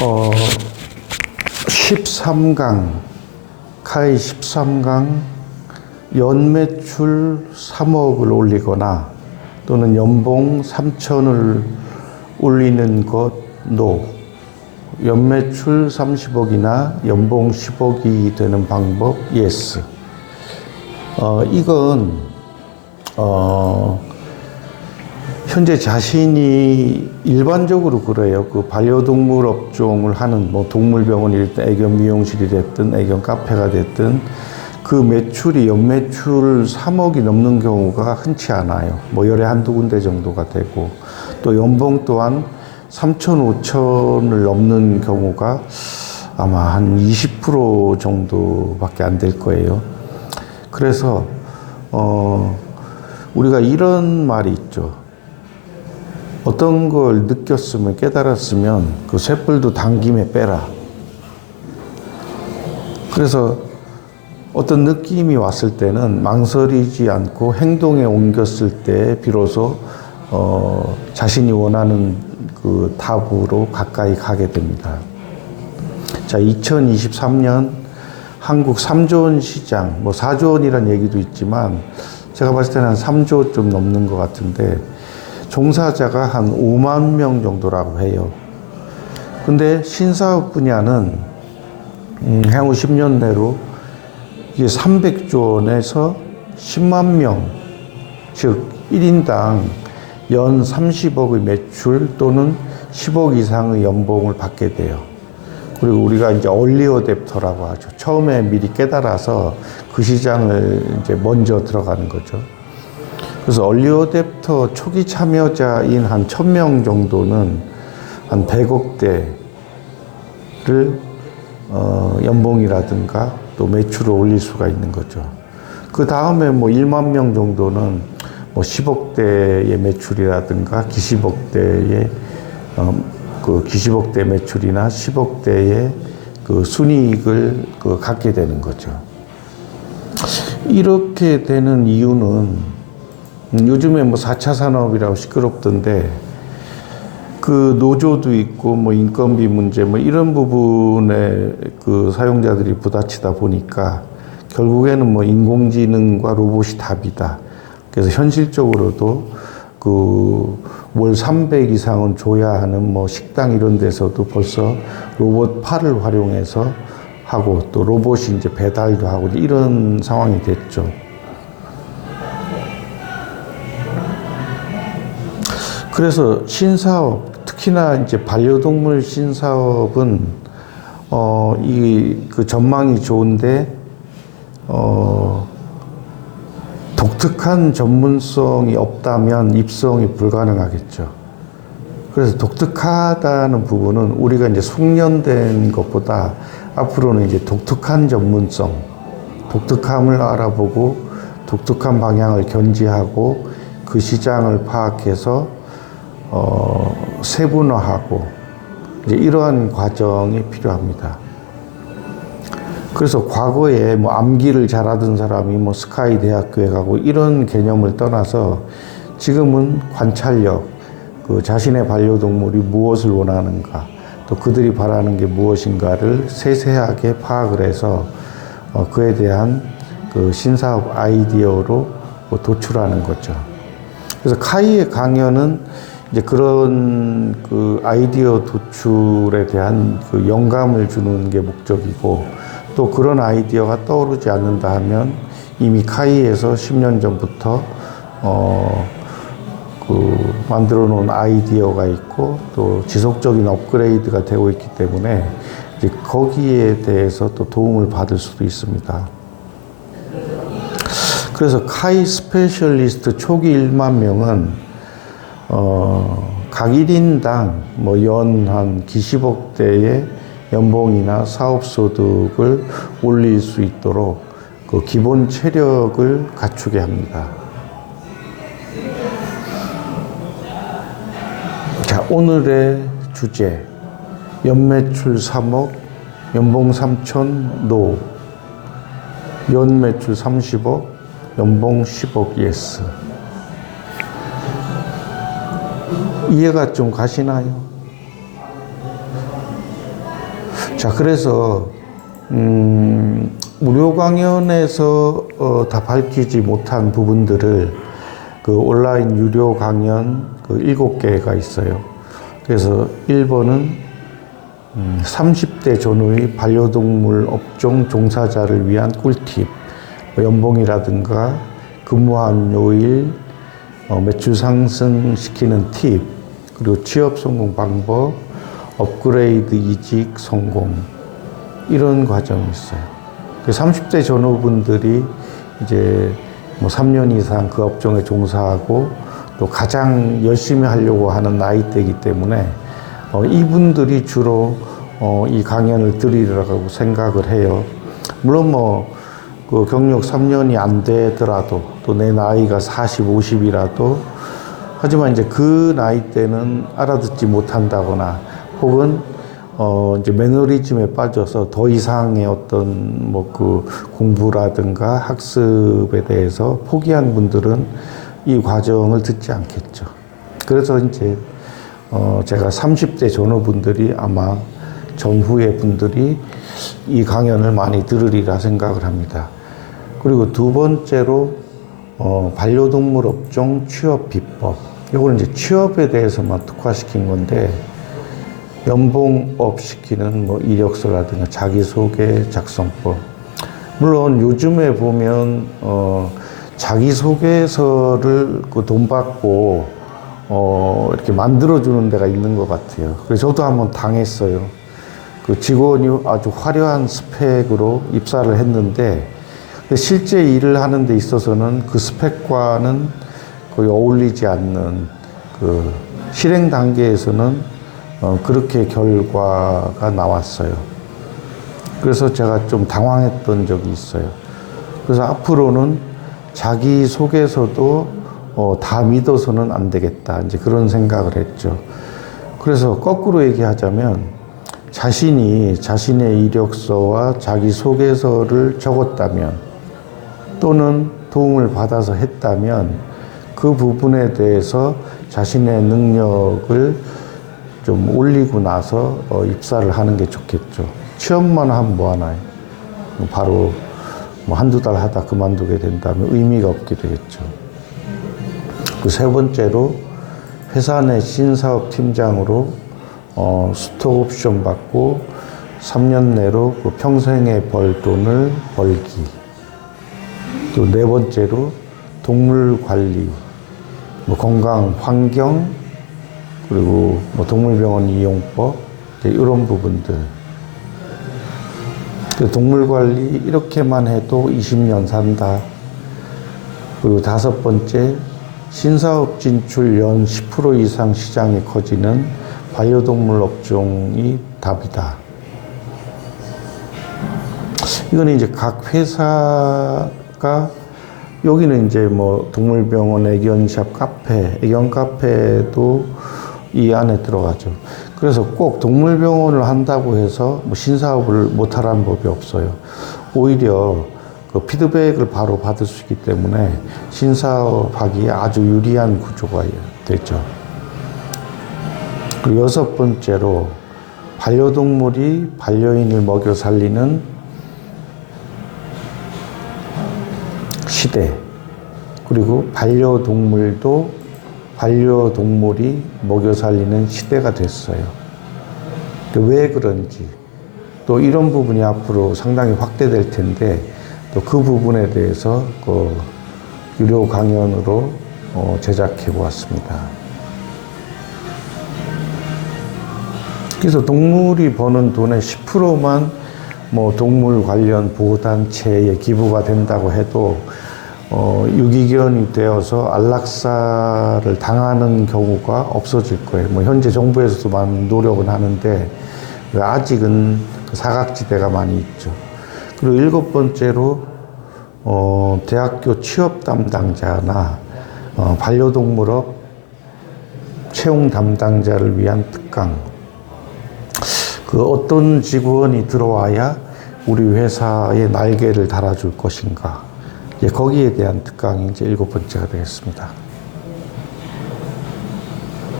어, 13강, 카이 13강 연매출 3억을 올리거나 또는 연봉 3천을 올리는 것 NO. 연매출 30억이나 연봉 10억이 되는 방법 YES. 이건 현재 자신이 일반적으로 그래요. 그 반려동물 업종을 하는 뭐 동물병원이 됐든 애견 미용실이 됐든 애견 카페가 됐든 그 매출이 연매출 3억이 넘는 경우가 흔치 않아요. 뭐 열에 한두 군데 정도가 되고 또 연봉 또한 3천, 5천을 넘는 경우가 아마 한 20% 정도밖에 안 될 거예요. 그래서 우리가 이런 말이 있죠. 어떤 걸 느꼈으면 깨달았으면 그 쇳불도 당김에 빼라. 그래서 어떤 느낌이 왔을 때는 망설이지 않고 행동에 옮겼을 때 비로소 자신이 원하는 그 답으로 가까이 가게 됩니다. 자, 2023년 한국 3조 원 시장, 뭐 4조 원이라는 얘기도 있지만 제가 봤을 때는 한 3조 좀 넘는 것 같은데 종사자가 한 5만 명 정도라고 해요. 근데 신사업 분야는 향후 10년 내로 이게 300조 원에서 10만 명, 즉 1인당 연 30억의 매출 또는 10억 이상의 연봉을 받게 돼요. 그리고 우리가 이제 얼리 어댑터라고 하죠. 처음에 미리 깨달아서 그 시장을 이제 먼저 들어가는 거죠. 그래서 얼리 어댑터 초기 참여자인 한 1000명 정도는 한 100억대를 연봉이라든가 또 매출을 올릴 수가 있는 거죠. 그 다음에 뭐 1만 명 정도는 뭐 10억대의 매출이라든가 기십억대의 그 기십억대 매출이나 10억대의 그 순이익을 갖게 되는 거죠. 이렇게 되는 이유는 요즘에 뭐 4차 산업이라고 시끄럽던데 그 노조도 있고 뭐 인건비 문제 뭐 이런 부분에 그 사용자들이 부딪히다 보니까 결국에는 뭐 인공지능과 로봇이 답이다. 그래서 현실적으로도 그 월 300 이상은 줘야 하는 뭐 식당 이런 데서도 벌써 로봇 팔을 활용해서 하고 또 로봇이 이제 배달도 하고 이런 상황이 됐죠. 그래서 신사업, 특히나 이제 반려동물 신사업은 이 그 전망이 좋은데 독특한 전문성이 없다면 입성이 불가능하겠죠. 그래서 독특하다는 부분은 우리가 이제 숙련된 것보다 앞으로는 이제 독특한 전문성, 독특함을 알아보고 독특한 방향을 견지하고 그 시장을 파악해서 세분화하고 이제 이러한 과정이 필요합니다. 그래서 과거에 뭐 암기를 잘하던 사람이 뭐 스카이 대학교에 가고 이런 개념을 떠나서 지금은 관찰력, 그 자신의 반려동물이 무엇을 원하는가, 또 그들이 바라는 게 무엇인가를 세세하게 파악을 해서 그에 대한 그 신사업 아이디어로 도출하는 거죠. 그래서 카이의 강연은 이제 그런 그 아이디어 도출에 대한 그 영감을 주는 게 목적이고 또 그런 아이디어가 떠오르지 않는다 하면 이미 카이에서 10년 전부터 만들어 놓은 아이디어가 있고 또 지속적인 업그레이드가 되고 있기 때문에 이제 거기에 대해서 또 도움을 받을 수도 있습니다. 그래서 카이 스페셜리스트 초기 1만 명은 각 1인당 뭐 연 한 기십억대의 연봉이나 사업소득을 올릴 수 있도록 그 기본 체력을 갖추게 합니다. 자, 오늘의 주제. 연매출 3억, 연봉 3천, NO. 연매출 30억, 연봉 10억, YES. 이해가 좀 가시나요? 자, 그래서 무료 강연에서 다 밝히지 못한 부분들을 그 온라인 유료 강연 그 7개가 있어요. 그래서 1번은 30대 전후의 반려동물 업종 종사자를 위한 꿀팁, 연봉이라든가 근무한 요일, 매출 상승시키는 팁, 그리고 취업 성공 방법, 업그레이드 이직 성공, 이런 과정이 있어요. 30대 전후분들이 이제 뭐 3년 이상 그 업종에 종사하고 또 가장 열심히 하려고 하는 나이대이기 때문에 이분들이 주로 이 강연을 들으리라고 생각을 해요. 물론 그 경력 3년이 안 되더라도 또 내 나이가 40, 50이라도 하지만 이제 그 나이 때는 알아듣지 못한다거나 혹은 이제 매너리즘에 빠져서 더 이상의 어떤 그 공부라든가 학습에 대해서 포기한 분들은 이 과정을 듣지 않겠죠. 그래서 이제 제가 30대 전후분들이 아마 전후의 분들이 이 강연을 많이 들으리라 생각을 합니다. 그리고 두 번째로 반려동물 업종 취업 비법. 이거는 이제 취업에 대해서만 특화시킨 건데 연봉업 시키는 이력서라든가 자기소개 작성법. 물론 요즘에 보면 자기소개서를 그 돈 받고 이렇게 만들어주는 데가 있는 것 같아요. 그래서 저도 한번 당했어요. 그 직원이 아주 화려한 스펙으로 입사를 했는데 실제 일을 하는 데 있어서는 그 스펙과는 거의 어울리지 않는 그 실행 단계에서는 그렇게 결과가 나왔어요. 그래서 제가 좀 당황했던 적이 있어요. 그래서 앞으로는 자기소개서도 다 믿어서는 안 되겠다. 이제 그런 생각을 했죠. 그래서 거꾸로 얘기하자면 자신이 자신의 이력서와 자기소개서를 적었다면 또는 도움을 받아서 했다면 그 부분에 대해서 자신의 능력을 좀 올리고 나서 입사를 하는 게 좋겠죠. 취업만 하면 뭐하나요? 바로 한두 달 하다 그만두게 된다면 의미가 없게 되겠죠. 그 세 번째로 회사 내 신사업 팀장으로 스톡 옵션 받고 3년 내로 그 평생에 벌 돈을 벌기. 또 네 번째로 동물 관리, 건강 환경, 그리고 동물병원 이용법, 이런 부분들. 동물 관리 이렇게만 해도 20년 산다. 그리고 다섯 번째, 신사업 진출 연 10% 이상 시장이 커지는 반려동물 업종이 답이다. 이거는 이제 각 회사가 여기는 이제 동물병원, 애견샵, 카페, 애견 카페도 이 안에 들어가죠. 그래서 꼭 동물병원을 한다고 해서 신사업을 못하라는 법이 없어요. 오히려 그 피드백을 바로 받을 수 있기 때문에 신사업하기에 아주 유리한 구조가 되죠. 그리고 여섯 번째로 반려동물이 반려인을 먹여 살리는 시대. 그리고 반려동물도 반려동물이 먹여 살리는 시대가 됐어요. 왜 그런지 또 이런 부분이 앞으로 상당히 확대될 텐데 또 그 부분에 대해서 그 유료 강연으로 제작해 보았습니다. 그래서 동물이 버는 돈의 10%만 동물 관련 보호단체에 기부가 된다고 해도 유기견이 되어서 안락사를 당하는 경우가 없어질 거예요. 현재 정부에서도 많은 노력은 하는데 아직은 사각지대가 많이 있죠. 그리고 일곱 번째로 대학교 취업 담당자나 반려동물업 채용 담당자를 위한 특강. 그 어떤 직원이 들어와야 우리 회사에 날개를 달아줄 것인가. 거기에 대한 특강이 이제 일곱 번째가 되겠습니다.